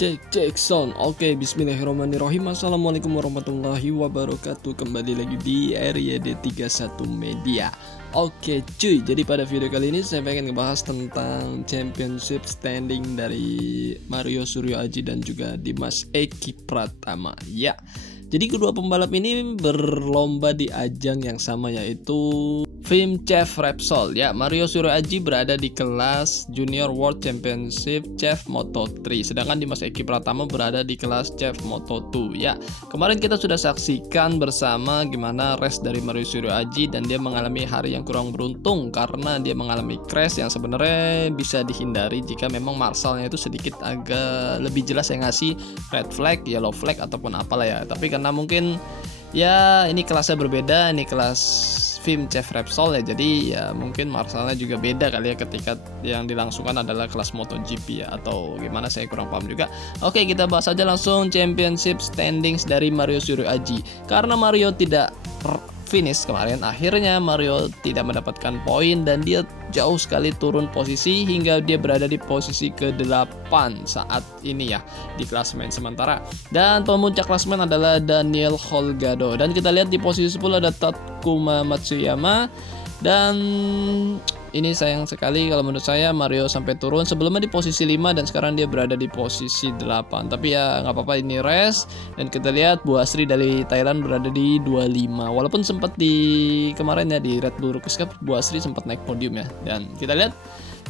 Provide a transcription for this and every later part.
Cek sound. Oke, bismillahirrahmanirrahim. Assalamualaikum warahmatullahi wabarakatuh. Kembali lagi di area D31 Media. Oke cuy, jadi pada video kali ini saya pengen ngebahas tentang championship standing dari Mario Suryo Aji dan juga Dimas Eki Pratama. Ya, jadi kedua pembalap ini berlomba di ajang yang sama, yaitu FIM CEF Repsol. Ya, Mario Suryo Aji berada di kelas Junior World Championship CEF Moto3, sedangkan Dimas Eki Pratama berada di kelas CEF Moto2. Ya, kemarin kita sudah saksikan bersama gimana race dari Mario Suryo Aji, dan dia mengalami hari yang kurang beruntung karena dia mengalami crash yang sebenarnya bisa dihindari jika memang marshalnya itu sedikit agak lebih jelas yang ngasih red flag, yellow flag ataupun apalah ya. Tapi karena mungkin ya ini kelasnya berbeda, ini kelas FIM CEF Repsol ya, jadi ya mungkin marshalnya juga beda kali ya ketika yang dilangsungkan adalah kelas MotoGP ya, atau gimana saya kurang paham juga. Oke, kita bahas aja langsung championship standings dari Mario Suryo Aji. Karena Mario tidak finish kemarin, akhirnya Mario tidak mendapatkan poin dan dia jauh sekali turun posisi hingga dia berada di posisi ke-8 saat ini ya di klasemen sementara. Dan pemuncak klasemen adalah Daniel Holgado, dan kita lihat di posisi 10 ada Takuma Matsuyama. Dan ini sayang sekali kalau menurut saya Mario sampai turun, sebelumnya di posisi 5 dan sekarang dia berada di posisi 8. Tapi ya nggak apa-apa, ini race. Dan kita lihat Bu Asri dari Thailand berada di 25. Walaupun sempat di kemarin ya di Red Bull Rookies Cup Bu Asri sempat naik podium ya. Dan kita lihat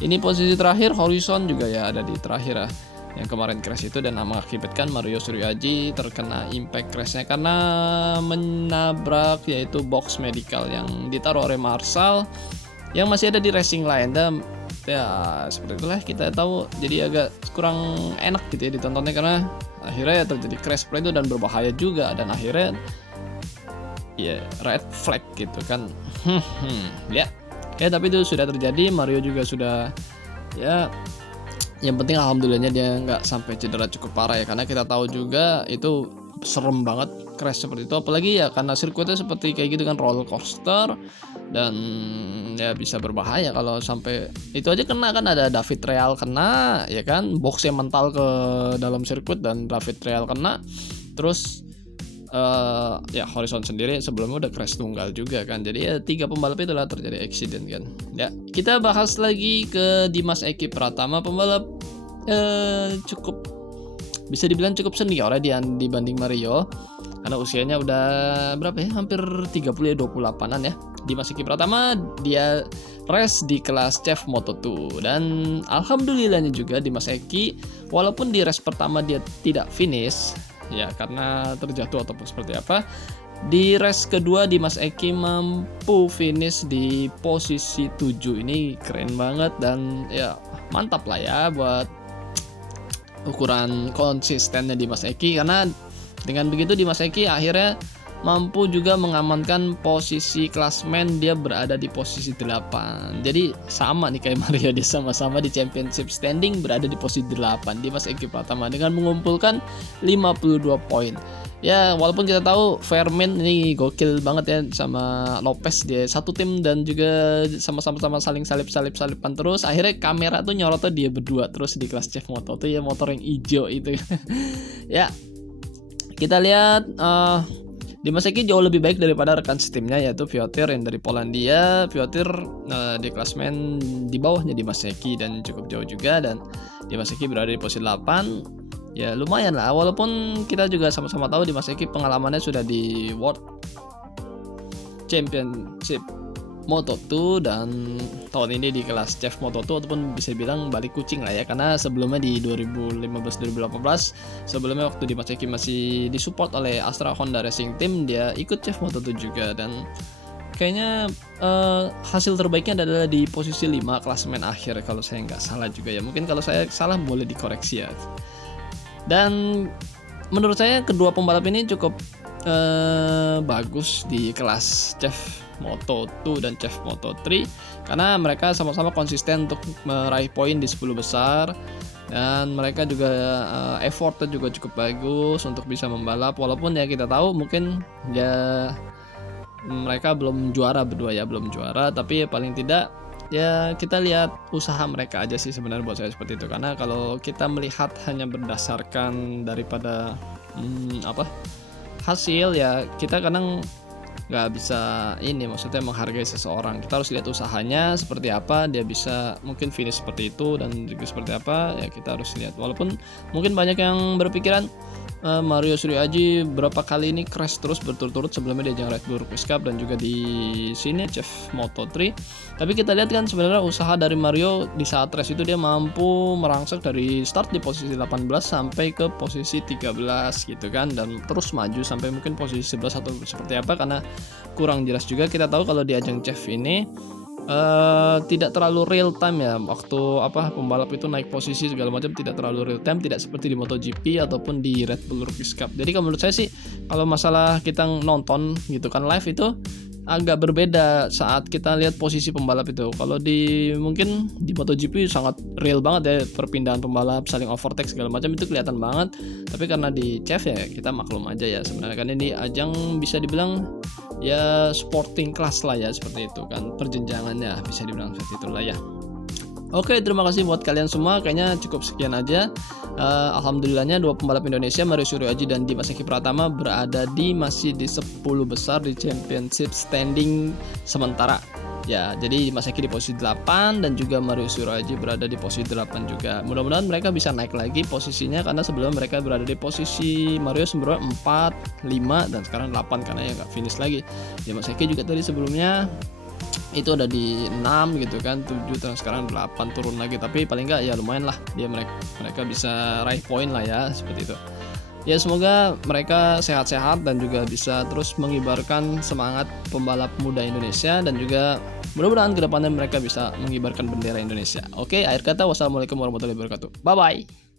ini posisi terakhir, Horizon juga ya ada di terakhir ya, yang kemarin crash itu, dan mengakibatkan Mario Suryo Aji terkena impact crashnya karena menabrak yaitu box medical yang ditaruh oleh Marshall yang masih ada di racing line. Dan ya seperti itulah, kita tahu jadi agak kurang enak gitu ya ditontonnya karena akhirnya terjadi crash seperti itu dan berbahaya juga, dan akhirnya ya red flag gitu kan. Ya tapi itu sudah terjadi, Mario juga sudah ya, yang penting alhamdulillahnya dia nggak sampai cedera cukup parah ya, karena kita tahu juga itu serem banget crash seperti itu, apalagi ya karena sirkuitnya seperti kayak gitu kan, roller coaster, dan ya bisa berbahaya kalau sampai itu aja kena kan. Ada David Real kena ya kan, boxnya mental ke dalam sirkuit dan David Real kena, terus ya Horizon sendiri sebelumnya udah crash tunggal juga kan. Jadi ya 3 pembalap itulah terjadi accident kan. Ya, kita bahas lagi ke Dimas Eki Pratama, pembalap cukup bisa dibilang cukup senior ya dibanding Mario, karena usianya udah berapa ya, hampir 30 ya, 28an ya. Dimas Eki Pratama dia race di kelas CEF Moto2, dan alhamdulillahnya juga Dimas Eki walaupun di race pertama dia tidak finish ya karena terjatuh ataupun seperti apa, di race kedua Dimas Eki mampu finish di posisi 7. Ini keren banget dan ya mantap lah ya buat ukuran konsistennya Dimas Eki, karena dengan begitu Dimas Eki akhirnya mampu juga mengamankan posisi klasmen, dia berada di posisi 8. Jadi sama nih kayak Mario, dia sama-sama di championship standing berada di posisi 8 Dimas Eki Pratama dengan mengumpulkan 52 poin. Ya walaupun kita tahu Vermin ini gokil banget ya sama Lopez, dia satu tim dan juga sama-sama saling salip-salipan terus. Akhirnya kamera tuh nyorotnya dia berdua terus di kelas CEF Moto tuh ya, motor yang hijau itu. Ya kita lihat Dimas Eki jauh lebih baik daripada rekan setimnya yaitu Piotr yang dari Polandia. Piotr di klasmen di bawahnya Dimas Eki dan cukup jauh juga, dan Dimas Eki berada di posisi 8. Ya lumayan lah, walaupun kita juga sama-sama tahu Dimas Eki pengalamannya sudah di World Championship Moto2 dan tahun ini di kelas CEF Moto2, ataupun bisa bilang balik kucing lah ya, karena sebelumnya di 2015-2018 sebelumnya waktu Dimas Eki masih disupport oleh Astra Honda Racing Team, dia ikut CEF Moto2 juga, dan kayaknya hasil terbaiknya adalah di posisi 5 klasemen akhir kalau saya nggak salah juga ya. Mungkin kalau saya salah boleh dikoreksi ya. Dan menurut saya kedua pembalap ini cukup bagus di kelas CEF Moto2 dan CEF Moto3 karena mereka sama-sama konsisten untuk meraih poin di 10 besar, dan mereka juga effortnya juga cukup bagus untuk bisa membalap, walaupun ya kita tahu mungkin ya mereka belum juara berdua ya, belum juara, tapi ya paling tidak ya kita lihat usaha mereka aja sih sebenarnya buat saya seperti itu. Karena kalau kita melihat hanya berdasarkan daripada hasil, ya kita kadang nggak bisa ini, maksudnya menghargai seseorang. Kita harus lihat usahanya seperti apa, dia bisa mungkin finish seperti itu dan juga seperti apa, ya kita harus lihat. Walaupun mungkin banyak yang berpikiran Mario Suryaji berapa kali ini crash terus berturut-turut, sebelumnya di ajang Red Bull Rookies Cup dan juga di sini Chef Moto3. Tapi kita lihat kan sebenarnya usaha dari Mario di saat race itu dia mampu merangsek dari start di posisi 18 sampai ke posisi 13 gitu kan, dan terus maju sampai mungkin posisi 11 atau seperti apa, karena kurang jelas juga. Kita tahu kalau di ajang Chef ini tidak terlalu real time ya, waktu pembalap itu naik posisi segala macam tidak terlalu real time, tidak seperti di MotoGP ataupun di Red Bull Rookies Cup. Jadi kalau menurut saya sih, kalau masalah kita nonton gitu kan live itu agak berbeda saat kita lihat posisi pembalap itu. Kalau mungkin di MotoGP sangat real banget ya, perpindahan pembalap, saling overtake segala macam itu kelihatan banget. Tapi karena di CEF ya kita maklum aja ya sebenarnya, kan ini ajang bisa dibilang ya sporting class lah ya, seperti itu kan perjenjangannya, bisa dibilang seperti itulah ya. Oke, terima kasih buat kalian semua. Kayaknya cukup sekian aja. Alhamdulillahnya dua pembalap Indonesia, Mario Suryaji dan Dimas Eki Pratama, berada masih di 10 besar di championship standing sementara. Ya, jadi Dimas Eki di posisi 8 dan juga Mario Suryaji berada di posisi 8 juga. Mudah-mudahan mereka bisa naik lagi posisinya, karena sebelum mereka berada di posisi Mario sebelumnya 4, 5 dan sekarang 8 karena ya nggak finish lagi. Dimas Eki juga tadi sebelumnya itu ada di 6 gitu kan, 7 dan sekarang 8 turun lagi, tapi paling enggak ya lumayan lah dia, mereka bisa raih poin lah ya, seperti itu. Ya semoga mereka sehat-sehat dan juga bisa terus mengibarkan semangat pembalap muda Indonesia, dan juga mudah-mudahan kedepannya mereka bisa mengibarkan bendera Indonesia. Oke, akhir kata wassalamualaikum warahmatullahi wabarakatuh. Bye bye.